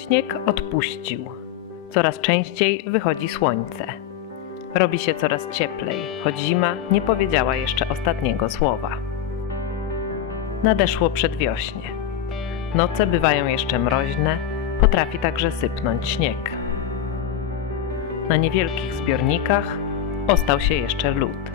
Śnieg odpuścił. Coraz częściej wychodzi słońce. Robi się coraz cieplej, choć zima nie powiedziała jeszcze ostatniego słowa. Nadeszło przedwiośnie. Noce bywają jeszcze mroźne, potrafi także sypnąć śnieg. Na niewielkich zbiornikach ostał się jeszcze lód.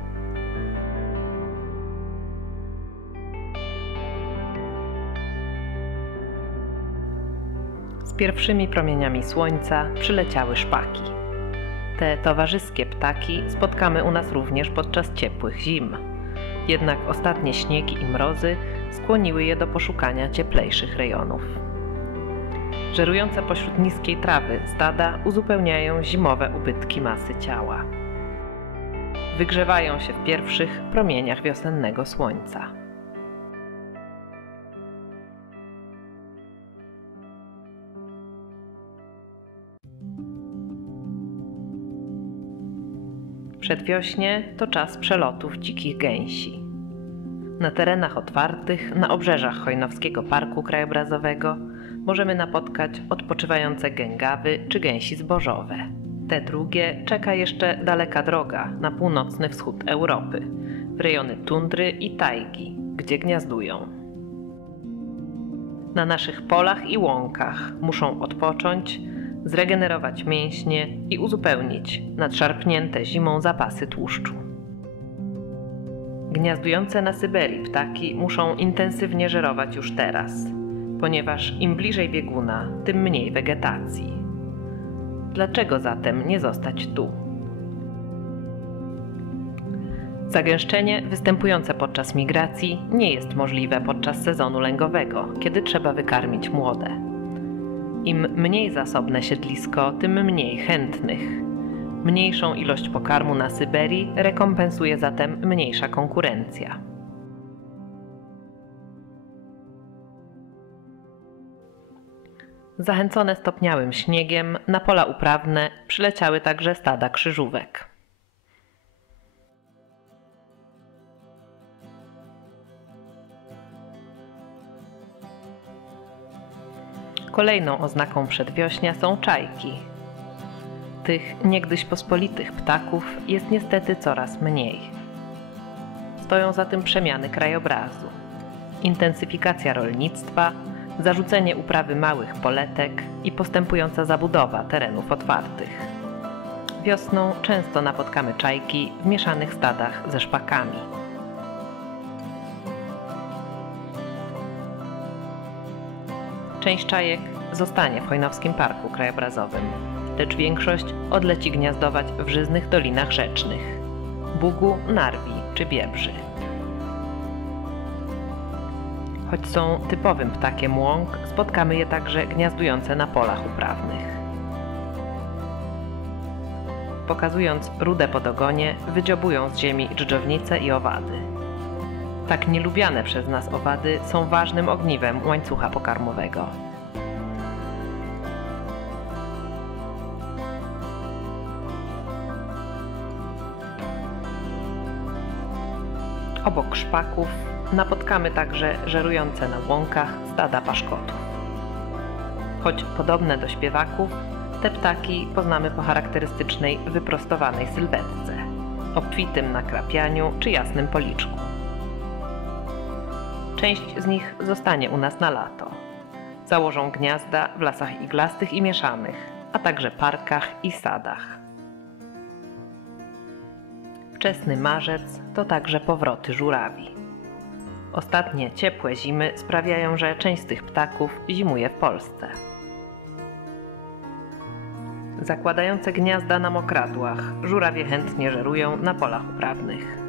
Z pierwszymi promieniami słońca przyleciały szpaki. Te towarzyskie ptaki spotkamy u nas również podczas ciepłych zim. Jednak ostatnie śniegi i mrozy skłoniły je do poszukania cieplejszych rejonów. Żerujące pośród niskiej trawy stada uzupełniają zimowe ubytki masy ciała. Wygrzewają się w pierwszych promieniach wiosennego słońca. Przedwiośnie to czas przelotów dzikich gęsi. Na terenach otwartych, na obrzeżach Chojnowskiego Parku Krajobrazowego możemy napotkać odpoczywające gęgawy czy gęsi zbożowe. Te drugie czeka jeszcze daleka droga na północny wschód Europy, w rejony tundry i tajgi, gdzie gniazdują. Na naszych polach i łąkach muszą odpocząć, zregenerować mięśnie i uzupełnić nadszarpnięte zimą zapasy tłuszczu. Gniazdujące na Syberii ptaki muszą intensywnie żerować już teraz, ponieważ im bliżej bieguna, tym mniej wegetacji. Dlaczego zatem nie zostać tu? Zagęszczenie występujące podczas migracji nie jest możliwe podczas sezonu lęgowego, kiedy trzeba wykarmić młode. Im mniej zasobne siedlisko, tym mniej chętnych. Mniejszą ilość pokarmu na Syberii rekompensuje zatem mniejsza konkurencja. Zachęcone stopniałym śniegiem na pola uprawne przyleciały także stada krzyżówek. Kolejną oznaką przedwiośnia są czajki. Tych niegdyś pospolitych ptaków jest niestety coraz mniej. Stoją za tym przemiany krajobrazu, intensyfikacja rolnictwa, zarzucenie uprawy małych poletek i postępująca zabudowa terenów otwartych. Wiosną często napotkamy czajki w mieszanych stadach ze szpakami. Część czajek zostanie w Chojnowskim Parku Krajobrazowym, lecz większość odleci gniazdować w żyznych dolinach rzecznych – Bugu, Narwi czy Biebrzy. Choć są typowym ptakiem łąk, spotkamy je także gniazdujące na polach uprawnych. Pokazując rude pod ogonie, wydziobują z ziemi dżdżownice i owady. Tak nielubiane przez nas owady są ważnym ogniwem łańcucha pokarmowego. Obok szpaków napotkamy także żerujące na łąkach stada paszkotów. Choć podobne do śpiewaków, te ptaki poznamy po charakterystycznej wyprostowanej sylwetce, obfitym nakrapianiu czy jasnym policzku. Część z nich zostanie u nas na lato. Założą gniazda w lasach iglastych i mieszanych, a także parkach i sadach. Wczesny marzec to także powroty żurawi. Ostatnie ciepłe zimy sprawiają, że część z tych ptaków zimuje w Polsce. Zakładające gniazda na mokradłach, żurawie chętnie żerują na polach uprawnych.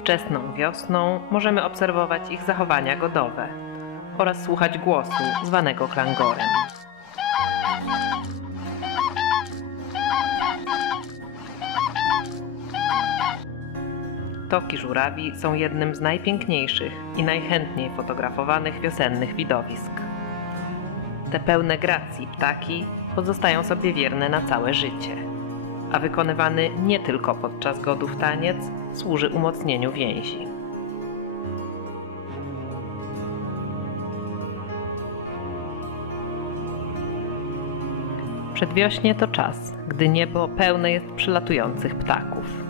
Wczesną wiosną możemy obserwować ich zachowania godowe oraz słuchać głosu zwanego klangorem. Toki żurawi są jednym z najpiękniejszych i najchętniej fotografowanych wiosennych widowisk. Te pełne gracji ptaki pozostają sobie wierne na całe życie, a wykonywany nie tylko podczas godów taniec służy umocnieniu więzi. Przedwiośnie to czas, gdy niebo pełne jest przylatujących ptaków.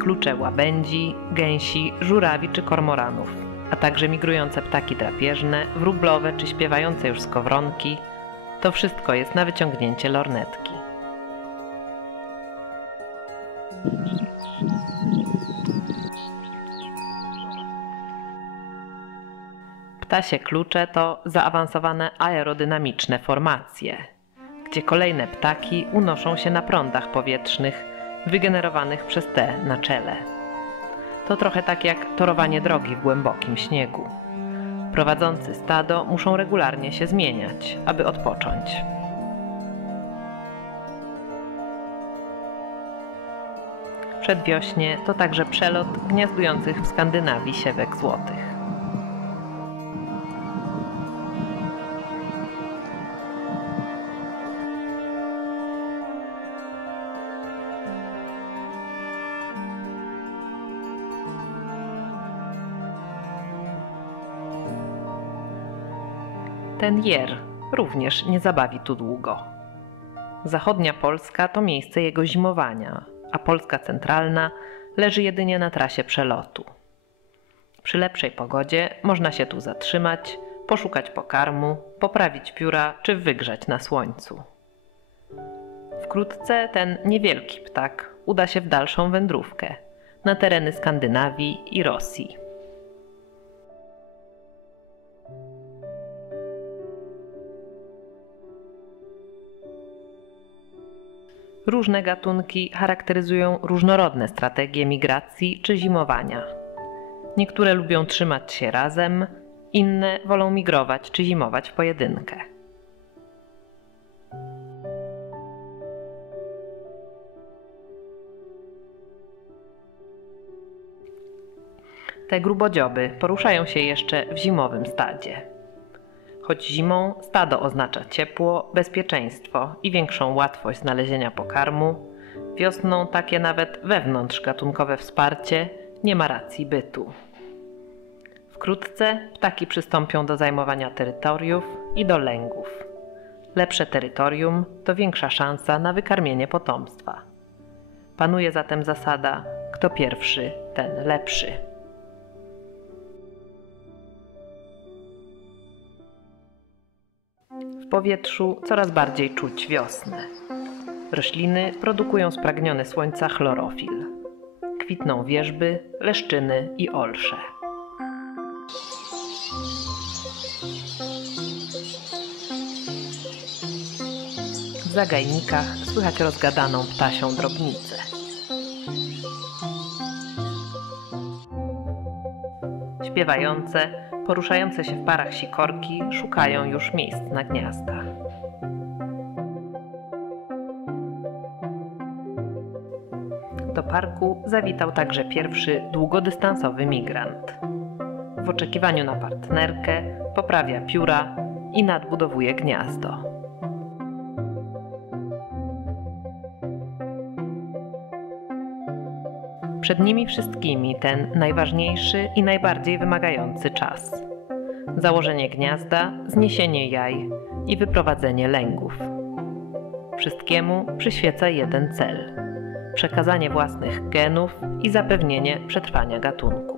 Klucze łabędzi, gęsi, żurawi czy kormoranów, a także migrujące ptaki drapieżne, wróblowe czy śpiewające już skowronki, to wszystko jest na wyciągnięcie lornetki. Ptasie klucze to zaawansowane aerodynamiczne formacje, gdzie kolejne ptaki unoszą się na prądach powietrznych wygenerowanych przez te na czele. To trochę tak jak torowanie drogi w głębokim śniegu. Prowadzący stado muszą regularnie się zmieniać, aby odpocząć. Przedwiośnie to także przelot gniazdujących w Skandynawii siewek złotych. Ten jer również nie zabawi tu długo. Zachodnia Polska to miejsce jego zimowania, a Polska centralna leży jedynie na trasie przelotu. Przy lepszej pogodzie można się tu zatrzymać, poszukać pokarmu, poprawić pióra czy wygrzać na słońcu. Wkrótce ten niewielki ptak uda się w dalszą wędrówkę na tereny Skandynawii i Rosji. Różne gatunki charakteryzują różnorodne strategie migracji czy zimowania. Niektóre lubią trzymać się razem, inne wolą migrować czy zimować w pojedynkę. Te grubodzioby poruszają się jeszcze w zimowym stadzie. Choć zimą stado oznacza ciepło, bezpieczeństwo i większą łatwość znalezienia pokarmu, wiosną takie nawet wewnątrzgatunkowe wsparcie nie ma racji bytu. Wkrótce ptaki przystąpią do zajmowania terytoriów i do lęgów. Lepsze terytorium to większa szansa na wykarmienie potomstwa. Panuje zatem zasada: kto pierwszy, ten lepszy. W powietrzu coraz bardziej czuć wiosnę. Rośliny produkują spragniony słońca chlorofil. Kwitną wierzby, leszczyny i olsze. W zagajnikach słychać rozgadaną ptasią drobnicę. Śpiewające, poruszające się w parach sikorki szukają już miejsc na gniazda. Do parku zawitał także pierwszy długodystansowy migrant. W oczekiwaniu na partnerkę poprawia pióra i nadbudowuje gniazdo. Przed nimi wszystkimi ten najważniejszy i najbardziej wymagający czas. Założenie gniazda, zniesienie jaj i wyprowadzenie lęgów. Wszystkiemu przyświeca jeden cel: przekazanie własnych genów i zapewnienie przetrwania gatunku.